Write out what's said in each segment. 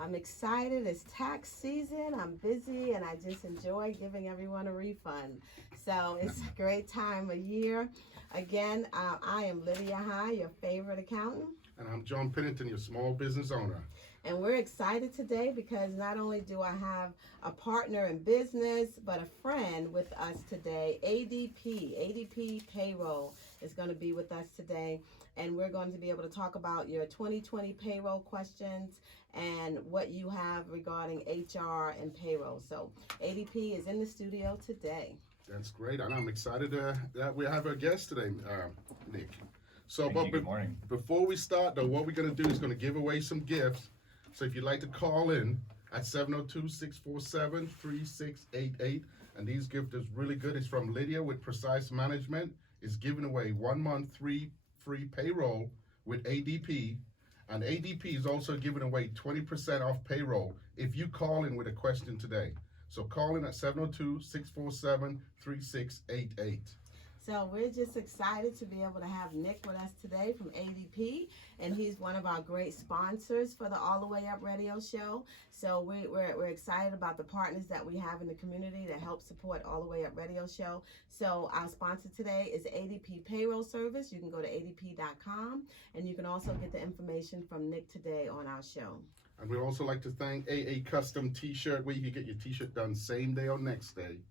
I'm excited. It's tax season. I'm busy and I just enjoy giving everyone a refund. So it's a great time of year. Again, I am Lydia High, your favorite accountant. And I'm John Pennington, your small business owner. And we're excited today because not only do I have a partner in business, but a friend with us today. ADP Payroll is going to be with us today. And we're going to be able to talk about your 2020 payroll questions and what you have regarding HR and payroll. So ADP is in the studio today. That's great. And I'm excited that we have our guest today, Nick. So, Good morning. Before we start, though, what we're going to do is going to give away some gifts. So if you'd like to call in at 702-647-3688, and these gifts is really good. It's from Lydia with Precise Management. It's giving away 1 month free payroll with ADP. And ADP is also giving away 20% off payroll if you call in with a question today. So call in at 702-647-3688. So we're just excited to be able to have Nick with us today from ADP, and he's one of our great sponsors for the All the Way Up radio show. So we're excited about the partners that we have in the community that help support All the Way Up radio show. So our sponsor today is ADP Payroll Service. You can go to adp.com, and you can also get the information from Nick today on our show. And we'd also like to thank AA Custom T-Shirt, where you can get your T-shirt done same day or next day.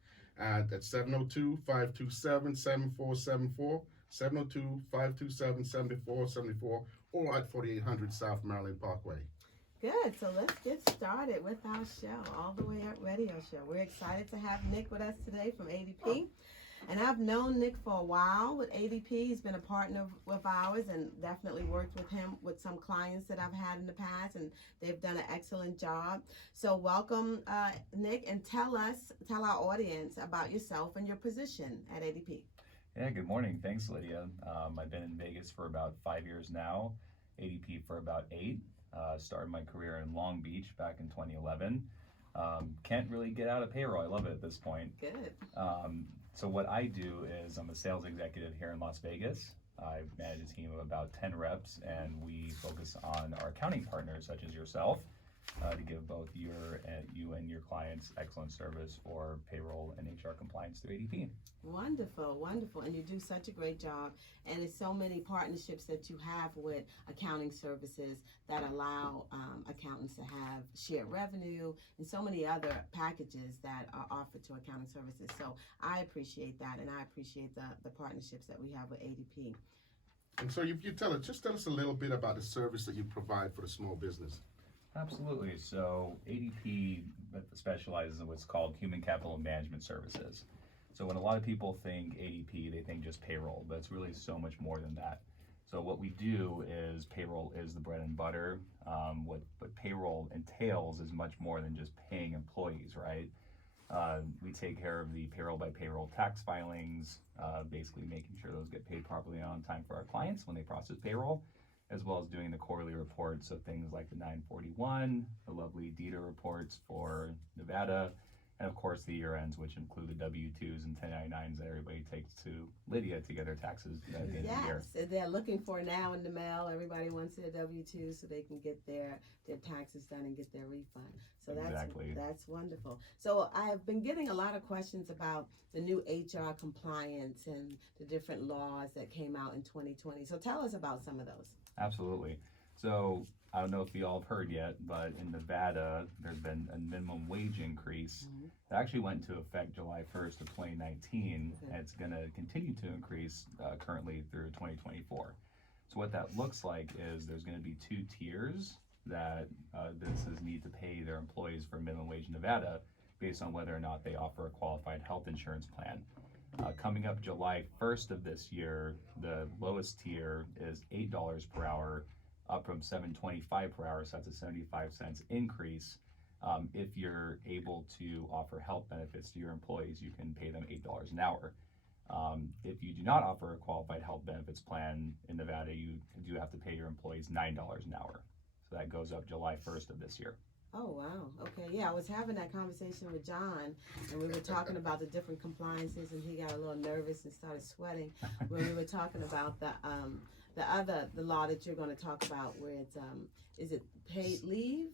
At 702-527-7474, 702-527-7474, or at 4800 South Maryland Parkway. Good, so let's get started with our show, All the Way Up radio show. We're excited to have Nick with us today from ADP. And I've known Nick for a while with ADP. He's been a partner with ours and definitely worked with him with some clients that I've had in the past, and they've done an excellent job. So welcome, Nick, and tell our audience about yourself and your position at ADP. Yeah, good morning. Thanks, Lydia. I've been in Vegas for about 5 years now, ADP for about 8. Started my career in Long Beach back in 2011. Can't really get out of payroll. I love it at this point. Good. So what I do is I'm a sales executive here in Las Vegas. I manage a team of about 10 reps, and we focus on our accounting partners, such as yourself, to give both you and your clients excellent service for payroll and HR compliance through ADP. Wonderful, wonderful. And you do such a great job. And it's so many partnerships that you have with accounting services that allow accountants to have shared revenue and so many other packages that are offered to accounting services. So I appreciate that, and I appreciate the partnerships that we have with ADP. And so if you tell us a little bit about the service that you provide for the small business. Absolutely. So ADP specializes in what's called human capital management services. So when a lot of people think ADP, they think just payroll, but it's really so much more than that. So what we do is payroll is the bread and butter. What payroll entails is much more than just paying employees, right? We take care of the payroll by payroll tax filings, basically making sure those get paid properly on time for our clients when they process payroll, as well as doing the quarterly reports, so things like the 941, the lovely DETA reports for Nevada, and of course the year ends, which include the W-2s and 1099s that everybody takes to Lydia to get their taxes at the end of the year. Yes, they're looking for now in the mail. Everybody wants their W-2 so they can get their taxes done and get their refund. So that's wonderful. So I've been getting a lot of questions about the new HR compliance and the different laws that came out in 2020. So tell us about some of those. Absolutely. So I don't know if you all have heard yet, but in Nevada, there's been a minimum wage increase that actually went into effect July 1st of 2019, and it's going to continue to increase currently through 2024. So what that looks like is there's going to be 2 tiers that businesses need to pay their employees for minimum wage in Nevada based on whether or not they offer a qualified health insurance plan. Coming up July 1st of this year, the lowest tier is $8 per hour, up from $7.25 per hour, so that's a 75-cent increase. If you're able to offer health benefits to your employees, you can pay them $8 an hour. If you do not offer a qualified health benefits plan in Nevada, you do have to pay your employees $9 an hour. So that goes up July 1st of this year. Oh, wow. Okay. Yeah, I was having that conversation with John, and we were talking about the different compliances, and he got a little nervous and started sweating when we were talking about the law that you're going to talk about, where it's is it paid leave?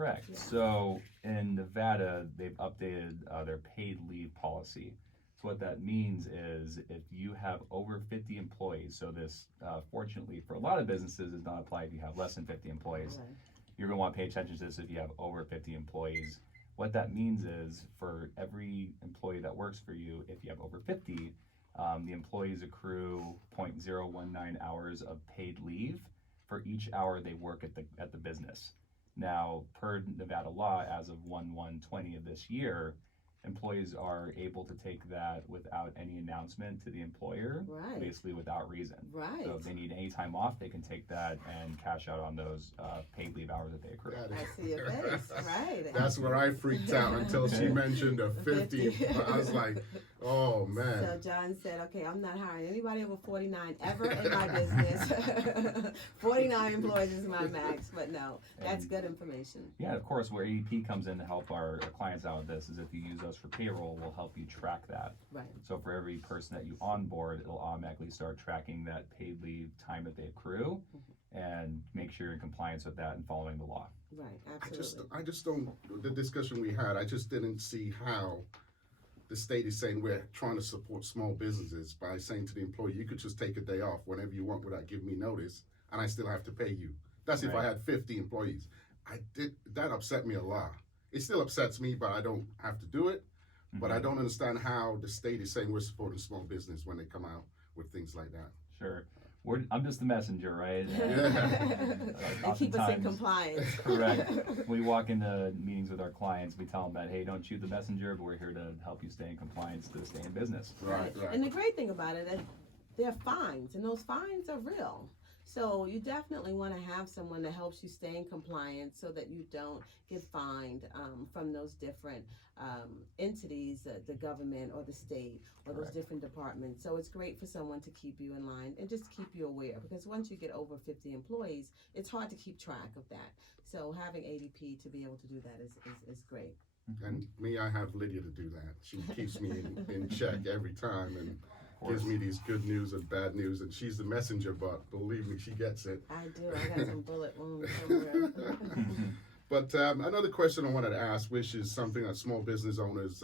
Correct. Yeah. So in Nevada, they've updated their paid leave policy. So what that means is if you have over 50 employees, so this fortunately for a lot of businesses does not apply if you have less than 50 employees. Right. You're going to want to pay attention to this if you have over 50 employees. What that means is for every employee that works for you, if you have over 50, the employees accrue 0.019 hours of paid leave for each hour they work at the business. Now, per Nevada law, as of 1/1/20 of this year, employees are able to take that without any announcement to the employer, Right. basically without reason. Right. So if they need any time off, they can take that and cash out on those paid leave hours that they accrue. I see your face. Right. That's where I freaked out until she mentioned a 50. I was like, oh man. So John said, okay, I'm not hiring anybody over 49 ever in my business. 49 employees is my max, but no, that's good information. Yeah, of course, where ADP comes in to help our clients out with this is if you use us for payroll, we'll help you track that. Right. So for every person that you onboard, it'll automatically start tracking that paid leave time that they accrue and make sure you're in compliance with that and following the law. Right, absolutely. I just don't, the discussion we had, I just didn't see how the state is saying we're trying to support small businesses by saying to the employee, you could just take a day off whenever you want without giving me notice, and I still have to pay you. That's if I Right. had 50 employees. That upset me a lot. It still upsets me, but I don't have to do it. But I don't understand how the state is saying we're supporting small business when they come out with things like that. Sure. I'm just the messenger, right? They keep us in Oftentimes- compliance. Correct. We walk into meetings with our clients, we tell them that, hey, don't shoot the messenger, but we're here to help you stay in compliance to stay in business. Right. And the great thing about it is they're fines, and those fines are real. So you definitely want to have someone that helps you stay in compliance so that you don't get fined from those different entities, the government or the state or those Correct. different departments. So it's great for someone to keep you in line and just keep you aware, because once you get over 50 employees, it's hard to keep track of that. So having ADP to be able to do that is great. And me, I have Lydia to do that. She keeps me in check every time and gives me these good news and bad news. And she's the messenger, but believe me, she gets it. I do. I got some bullet wounds somewhere. But another question I wanted to ask, which is something that small business owners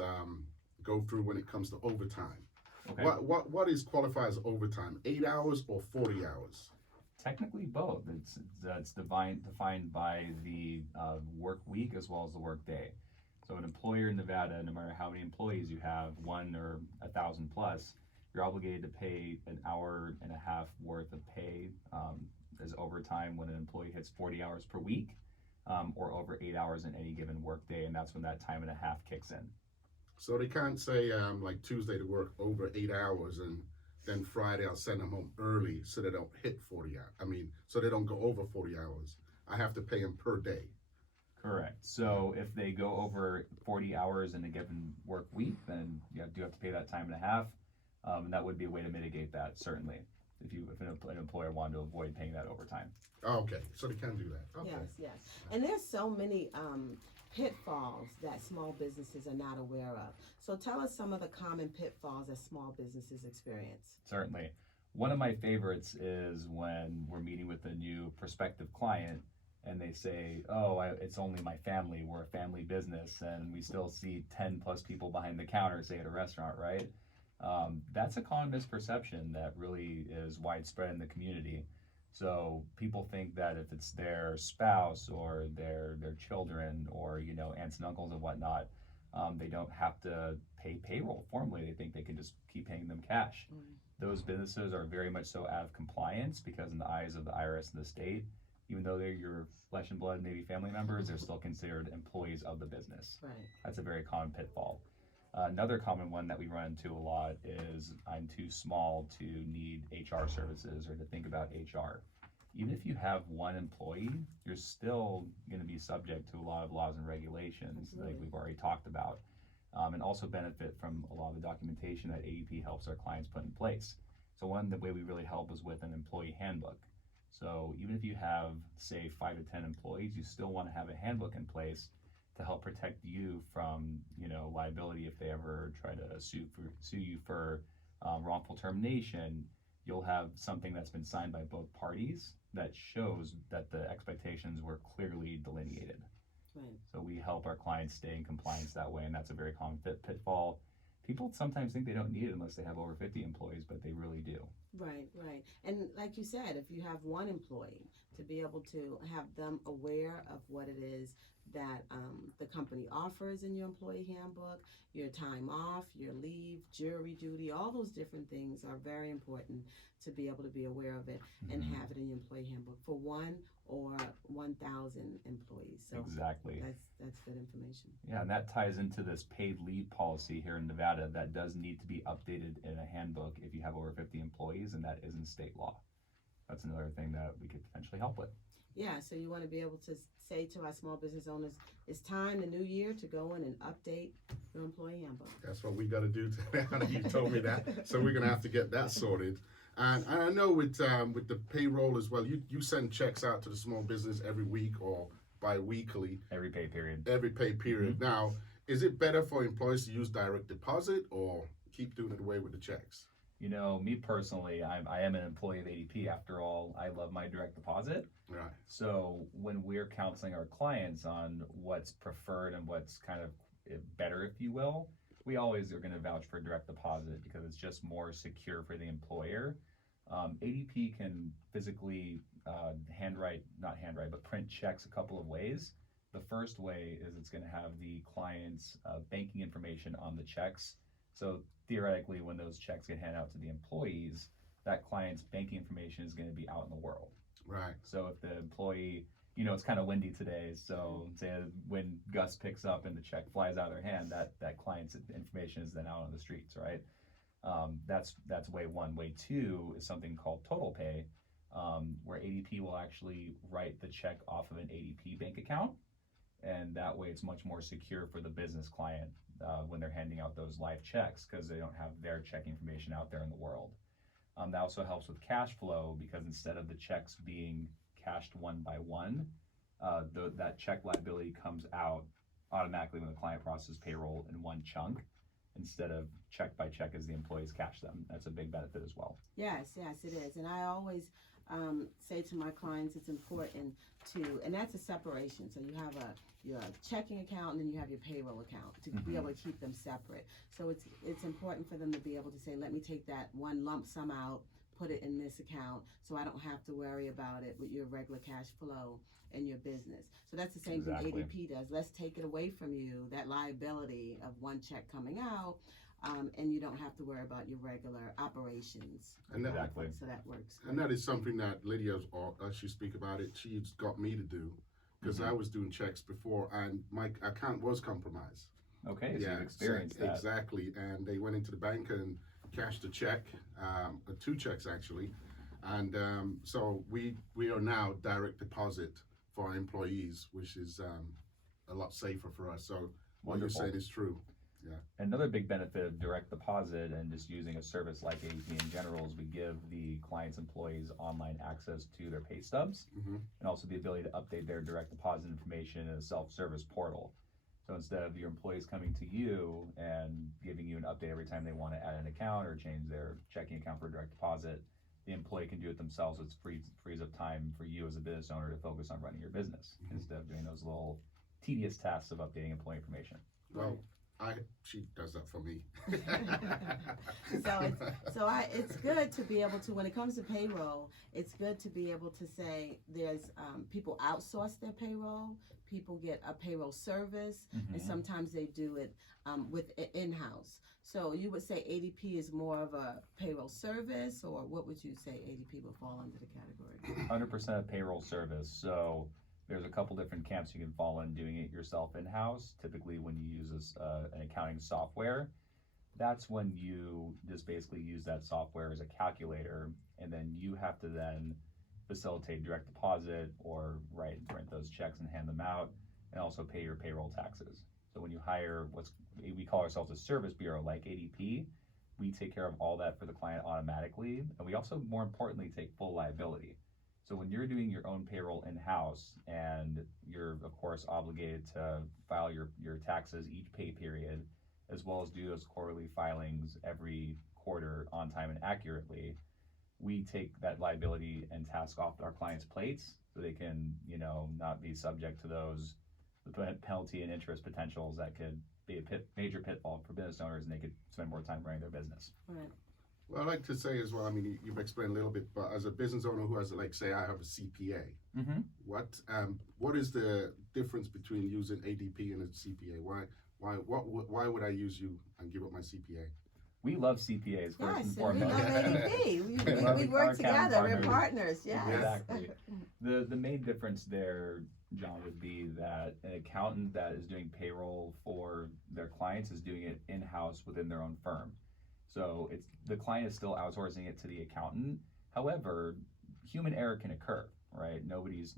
go through when it comes to overtime. Okay. What is qualified as overtime? 8 hours or 40 hours? Technically both. It's defined by the work week as well as the work day. So an employer in Nevada, no matter how many employees you have, 1 or 1,000 plus, you're obligated to pay an hour and a half worth of pay as overtime when an employee hits 40 hours per week or over 8 hours in any given work day, and that's when that time and a half kicks in. So they can't say like Tuesday to work over 8 hours and then Friday I'll send them home early so they don't hit 40 hours. I mean, so they don't go over 40 hours. I have to pay them per day. Correct. So if they go over 40 hours in a given work week, then you do have to pay that time and a half. And that would be a way to mitigate that, certainly, if an employer wanted to avoid paying that overtime. Oh, okay, so they can do that. Okay. Yes. And there's so many pitfalls that small businesses are not aware of. So tell us some of the common pitfalls that small businesses experience. Certainly. One of my favorites is when we're meeting with a new prospective client and they say, it's only my family, we're a family business, and we still see 10 plus people behind the counter, say at a restaurant, right? That's a common misperception that really is widespread in the community. So people think that if it's their spouse or their children or aunts and uncles and whatnot, they don't have to pay payroll formally. They think they can just keep paying them cash. Those businesses are very much so out of compliance because in the eyes of the IRS and the state, even though they're your flesh and blood, maybe family members, they're still considered employees of the business. Right. That's a very common pitfall. Another common one that we run into a lot is I'm too small to need HR services or to think about HR. Even if you have one employee, you're still going to be subject to a lot of laws and regulations like we've already talked about, and also benefit from a lot of the documentation that ADP helps our clients put in place. So one, the way we really help is with an employee handbook. So even if you have, say, 5 to 10 employees, you still want to have a handbook in place to help protect you from, liability if they ever try to sue you for wrongful termination. You'll have something that's been signed by both parties that shows that the expectations were clearly delineated. Right. we help our clients stay in compliance that way, and that's a very common pitfall. People sometimes think they don't need it unless they have over 50 employees, but they really do. Right, right. And like you said, if you have one employee, to be able to have them aware of what it is that the company offers in your employee handbook, your time off, your leave, jury duty, all those different things are very important to be able to be aware of it and have it in your employee handbook for 1 or 1,000 employees. So Exactly. that's good information. Yeah, and that ties into this paid leave policy here in Nevada that does need to be updated in a handbook if you have over 50 employees, and that isn't state law. That's another thing that we could potentially help with. Yeah, so you want to be able to say to our small business owners, it's time the new year to go in and update your employee handbook. That's what we got to do today. You told me that, so we're gonna have to get that sorted. And I know with the payroll as well, you send checks out to the small business every week or bi-weekly. Every pay period. Every pay period. Now, is it better for employees to use direct deposit or keep doing it away with the checks? You know, me personally, I am an employee of ADP. After all, I love my direct deposit. Right. So when we're counseling our clients on what's preferred and what's kind of better, if you will, we always are going to vouch for direct deposit because it's just more secure for the employer. ADP can physically print checks a couple of ways. The first way is it's going to have the client's banking information on the checks. So theoretically, when those checks get handed out to the employees, that client's banking information is going to be out in the world. Right. So if the employee, you know, it's kind of windy today, so say when gust picks up and the check flies out of their hand, that client's information is then out on the streets, right? That's way one. Way two is something called total pay, where ADP will actually write the check off of an ADP bank account, and that way it's much more secure for the business client when they're handing out those live checks because they don't have their check information out there in the world. That also helps with cash flow because instead of the checks being cashed one by one, that check liability comes out automatically when the client processes payroll in one chunk instead of check by check as the employees cash them. That's a big benefit as well. Yes, it is. And I always say to my clients it's important and that's a separation. So you have your checking account and then you have your payroll account to be able to keep them separate. So it's important for them to be able to say, let me take that one lump sum out, put it in this account so I don't have to worry about it with your regular cash flow in your business. So that's the same thing ADP does. Let's take it away from you, that liability of one check coming out, and you don't have to worry about your regular operations. And that, So that works. And that is something that Lydia, as she speak about it, she's got me to do because I was doing checks before and my account was compromised. Okay, so you've experienced that. Exactly, and they went into the bank and cashed a check, 2 checks actually, and so we are now direct deposit for our employees, which is a lot safer for us. So what you're saying is true. Yeah. Another big benefit of direct deposit and just using a service like ADP in general is we give the client's employees online access to their pay stubs and also the ability to update their direct deposit information in a self-service portal. So instead of your employees coming to you and giving you an update every time they want to add an account or change their checking account for direct deposit, the employee can do it themselves. It frees up time for you as a business owner to focus on running your business instead of doing those little tedious tasks of updating employee information. Well, she does that for me. It's good to be able to, when it comes to payroll, it's good to be able to say there's people outsource their payroll, people get a payroll service, and sometimes they do it with in-house. So you would say ADP is more of a payroll service, or what would you say ADP would fall under the category? 100% payroll service. So there's a couple different camps you can fall in doing it yourself in-house. Typically when you use an accounting software, that's when you just basically use that software as a calculator, and then you have to then facilitate direct deposit or print those checks and hand them out, and also pay your payroll taxes. So when you hire we call ourselves a service bureau like ADP, we take care of all that for the client automatically, and we also, more importantly, take full liability. So when you're doing your own payroll in-house, and you're of course obligated to file your taxes each pay period, as well as do those quarterly filings every quarter on time and accurately, we take that liability and task off our clients' plates so they can, not be subject to those the penalty and interest potentials that could be a major pitfall for business owners, and they could spend more time running their business. Right. Well, I'd like to say as well, I mean, you've explained a little bit, but as a business owner who has, like, say, I have a CPA, Mm-hmm. what is the difference between using ADP and a CPA? Why would I use you and give up my CPA? We love CPAs first Yes, and and we foremost. love ADP. Love We our work accounting together. We're partners. partners. Yes. Exactly. The main difference there, John, would be that an accountant that is doing payroll for their clients is doing it in-house within their own firm. So it's the client is still outsourcing it to the accountant. However, human error can occur, right? Nobody's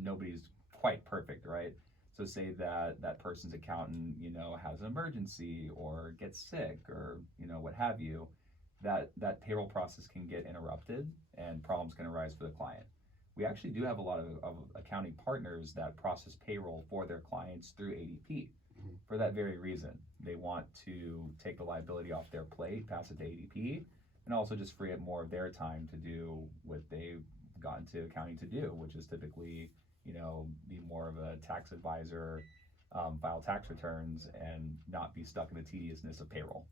quite perfect, right? So say that person's accountant, has an emergency or gets sick or, what have you, that payroll process can get interrupted and problems can arise for the client. We actually do have a lot of accounting partners that process payroll for their clients through ADP for that very reason. They want to take the liability off their plate, pass it to ADP, and also just free up more of their time to do what they've gotten to accounting to do, which is typically, be more of a tax advisor, file tax returns, and not be stuck in the tediousness of payroll,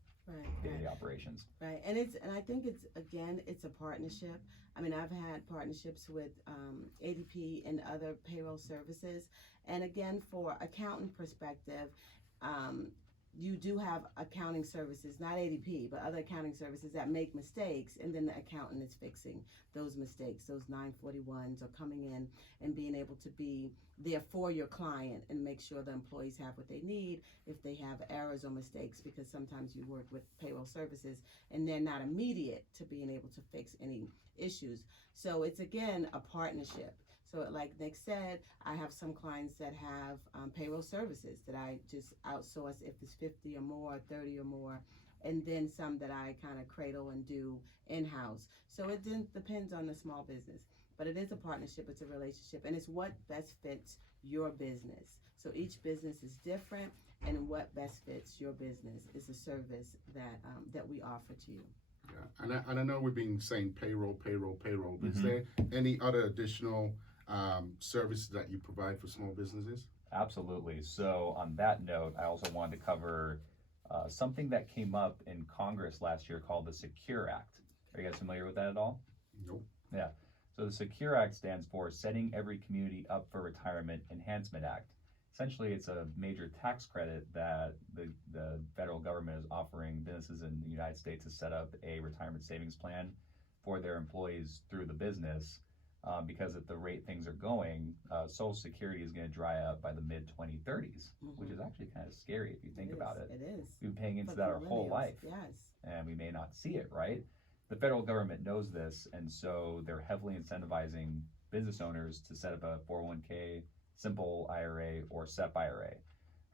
day-to-day operations. Right, and I think it's a partnership. I mean, I've had partnerships with ADP and other payroll services, and again, for accountant perspective, you do have accounting services, not ADP, but other accounting services that make mistakes, and then the accountant is fixing those mistakes. Those 941s are coming in and being able to be there for your client and make sure the employees have what they need if they have errors or mistakes, because sometimes you work with payroll services and they're not immediate to being able to fix any issues. So it's, again, a partnership. So like Nick said, I have some clients that have payroll services that I just outsource if it's 50 or more, 30 or more, and then some that I kind of cradle and do in-house. So it depends on the small business. But it is a partnership, it's a relationship, and it's what best fits your business. So each business is different, and what best fits your business is a service that we offer to you. Yeah, and I know we've been saying payroll, but is there any other additional services that you provide for small businesses? Absolutely. So on that note, I also wanted to cover something that came up in Congress last year called the Secure Act. Are you guys familiar with that at all? Nope. Yeah. So the Secure Act stands for Setting Every Community Up for Retirement Enhancement Act. Essentially, it's a major tax credit that the federal government is offering businesses in the United States to set up a retirement savings plan for their employees through the business. Because at the rate things are going, Social Security is going to dry up by the mid-2030s, which is actually kind of scary if you think about it. It is. We've been paying into For that our whole millennials, life, yes. and we may not see it, right? The federal government knows this, and so they're heavily incentivizing business owners to set up a 401k, simple IRA, or SEP IRA.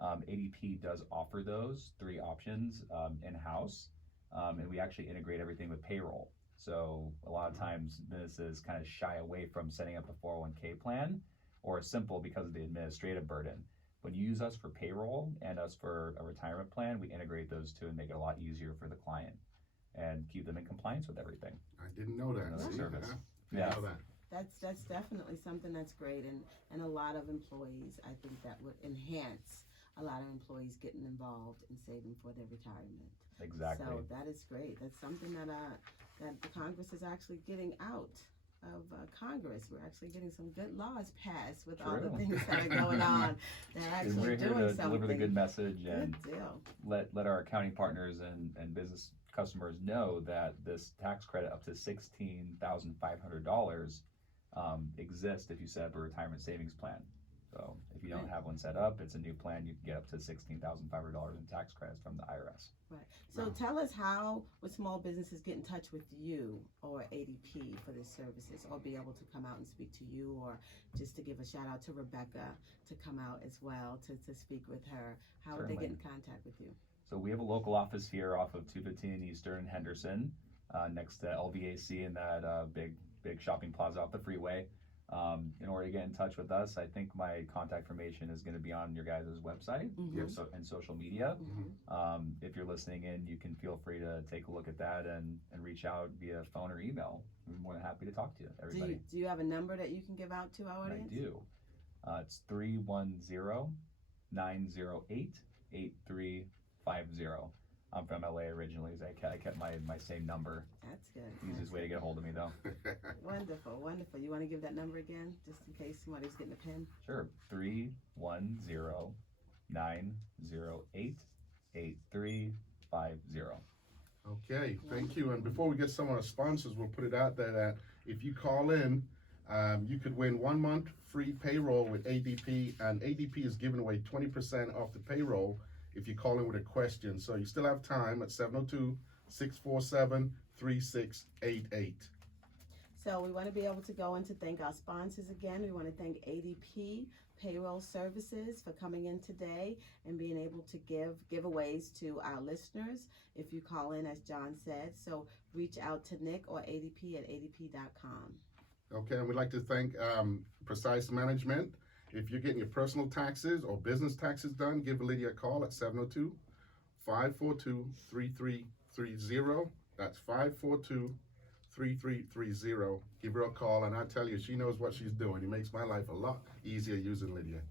ADP does offer those three options in-house, and we actually integrate everything with payroll. So a lot of times businesses kind of shy away from setting up a 401k plan or a simple because of the administrative burden. When you use us for payroll and us for a retirement plan, we integrate those two and make it a lot easier for the client and keep them in compliance with everything. I didn't know that. Another service. Yeah. Yeah. Know that. That's definitely something that's great, and a lot of employees, I think that would enhance a lot of employees getting involved in saving for their retirement. Exactly. So that is great. That's something that the Congress is actually getting out of Congress. We're actually getting some good laws passed with all the True. things that are going on. They're And actually we're here doing to something. deliver the good message and Good deal. let our accounting partners and business customers know that this tax credit up to $16,500 exists if you set up a retirement savings plan. So if you don't have one set up, it's a new plan. You can get up to $16,500 in tax credits from the IRS. Right. So tell us, how would small businesses get in touch with you or ADP for their services, or be able to come out and speak to you, or just to give a shout out to Rebecca to come out as well to speak with her? How would they get in contact with you? So we have a local office here off of 215 Eastern in Henderson, next to LVAC in that big shopping plaza off the freeway. In order to get in touch with us, I think my contact information is going to be on your guys' website and social media. If you're listening in, you can feel free to take a look at that and reach out via phone or email. We're more than happy to talk to you, everybody. Do you have a number that you can give out to our audience? I do. It's 310-972-8255. 908-8350. I'm from LA originally, so I kept my same number. That's good. Easiest way to get a hold of me, though. Wonderful, wonderful. You want to give that number again, just in case somebody's getting a pen? Sure. 310-908-8350. Okay, thank you. And before we get some of our sponsors, we'll put it out there that if you call in, you could win 1 month free payroll with ADP, and ADP is giving away 20% off the payroll if you call in with a question. So you still have time at 702-647-3688. So we want to be able to go in to thank our sponsors again. We want to thank ADP Payroll Services for coming in today and being able to give giveaways to our listeners if you call in, as John said. So reach out to Nick or ADP at adp.com. Okay, and we'd like to thank Precise Management. If you're getting your personal taxes or business taxes done, give Lydia a call at 702-542-3330. That's 542-3330. Give her a call, and I tell you, she knows what she's doing. It makes my life a lot easier using Lydia.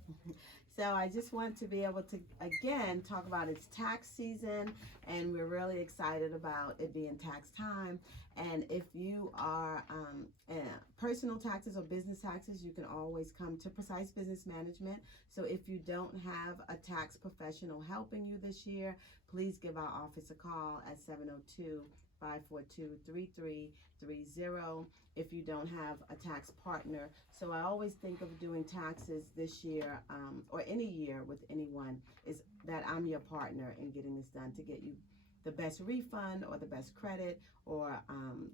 So I just want to be able to, again, talk about it's tax season, and we're really excited about it being tax time. And if you are personal taxes or business taxes, you can always come to Precise Business Management. So if you don't have a tax professional helping you this year, please give our office a call at 702-542-3330 if you don't have a tax partner. So I always think of doing taxes this year or any year with anyone is that I'm your partner in getting this done to get you the best refund or the best credit, or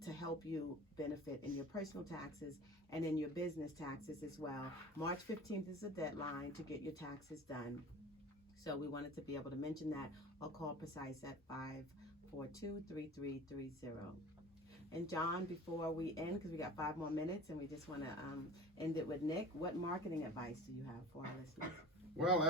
to help you benefit in your personal taxes and in your business taxes as well. March 15th is the deadline to get your taxes done. So we wanted to be able to mention that, or call Precise at 542-3330. And John, before we end, because we got 5 more minutes and we just want to end it with Nick, what marketing advice do you have for our listeners? Well,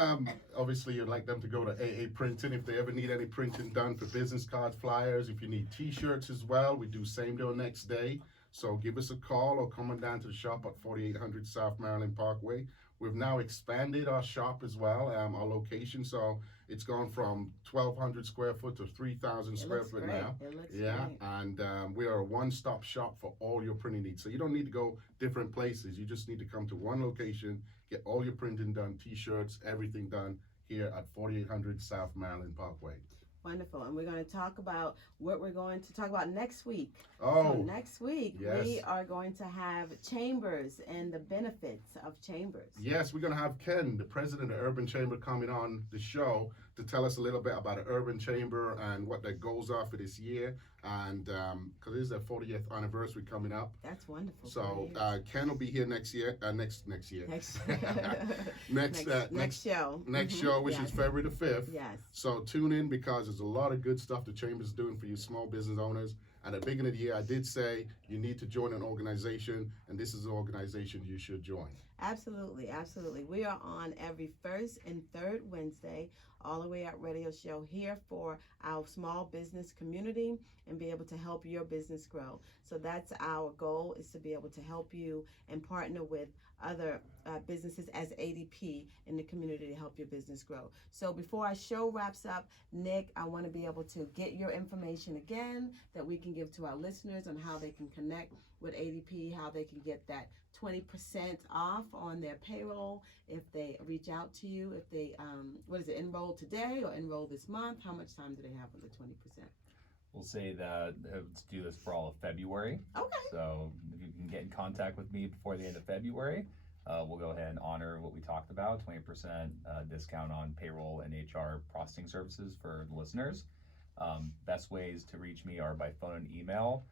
obviously you'd like them to go to AA Printing if they ever need any printing done for business cards, flyers. If you need t-shirts as well, we do same day or next day. So give us a call or come on down to the shop at 4800 South Maryland Parkway. We've now expanded our shop as well, our location. So it's gone from 1,200 square foot to 3,000 square foot great. now. It looks Yeah, great. and we are a one-stop shop for all your printing needs. So you don't need to go different places. You just need to come to one location, get all your printing done, t-shirts, everything done here at 4800 South Maryland Parkway. Wonderful. And we're going to talk about what we're going to talk about next week. Oh, So next week, yes. we are going to have chambers and the benefits of chambers. Yes, we're going to have Ken, the president of Urban Chamber, coming on the show to tell us a little bit about the Urban Chamber and what their goals are for this year. And because it is their 40th anniversary coming up. That's wonderful. So Ken will be here next year, next year. Next next show. Next Mhm. show, which Yes. is February the 5th. Yes. So tune in, because there's a lot of good stuff the Chamber's doing for you small business owners. And at the beginning of the year, I did say you need to join an organization, and this is an organization you should join. Absolutely, absolutely. We are on every first and third Wednesday, all the way at Radio Show, here for our small business community and be able to help your business grow. So that's our goal, is to be able to help you and partner with other businesses as ADP in the community to help your business grow. So before our show wraps up, Nick, I want to be able to get your information again that we can give to our listeners on how they can connect with ADP, how they can get that 20% off on their payroll if they reach out to you, if they, enroll today or enroll this month? How much time do they have on the 20%? We'll say that let's do this for all of February. Okay. So if you can get in contact with me before the end of February, we'll go ahead and honor what we talked about, 20% discount on payroll and HR processing services for the listeners. Best ways to reach me are by phone and email.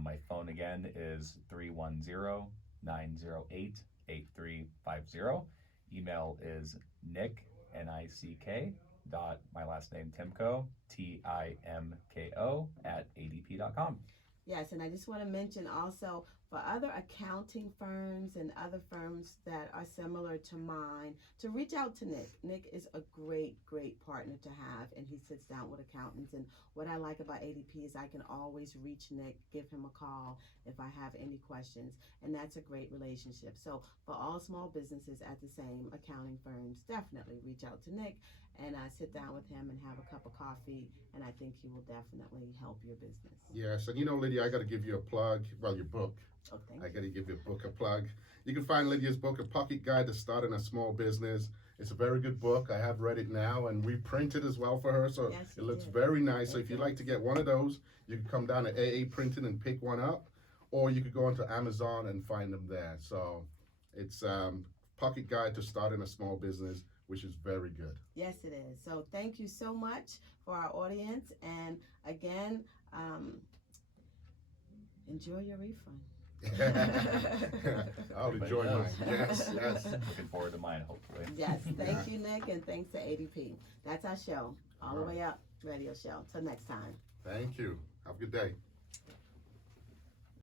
My phone again is 310-908-8350. Email is Nick, N-I-C-K, dot my last name Timko, Timko, at adp.com. Yes, and I just want to mention also for other accounting firms and other firms that are similar to mine to reach out to Nick. Nick is a great partner to have, and he sits down with accountants. And what I like about ADP is I can always reach Nick, give him a call if I have any questions, and that's a great relationship. So for all small businesses at the same accounting firms, definitely reach out to Nick and sit down with him and have a cup of coffee, and I think he will definitely help your business. Yes, and you know, Lydia, I got to give you a plug. Well, your book. Oh, thank I you. got to give your book a plug. You can find Lydia's book, A Pocket Guide to Starting a Small Business. It's a very good book. I have read it now, and we printed as well for her, so Yes, it you looks did. very nice. So It if you'd like to does. get one of those, you can come down to AA Printing and pick one up, or you could go onto Amazon and find them there. So it's Pocket Guide to Starting a Small Business, which is very good. Yes, it is. So thank you so much for our audience, and again, enjoy your refund. I'll Everybody enjoy mine. does. Yes. Looking forward to mine, hopefully. Yes, thank you, Nick, and thanks to ADP. That's our show, All the Way Up radio show. Till next time. Thank you. Have a good day.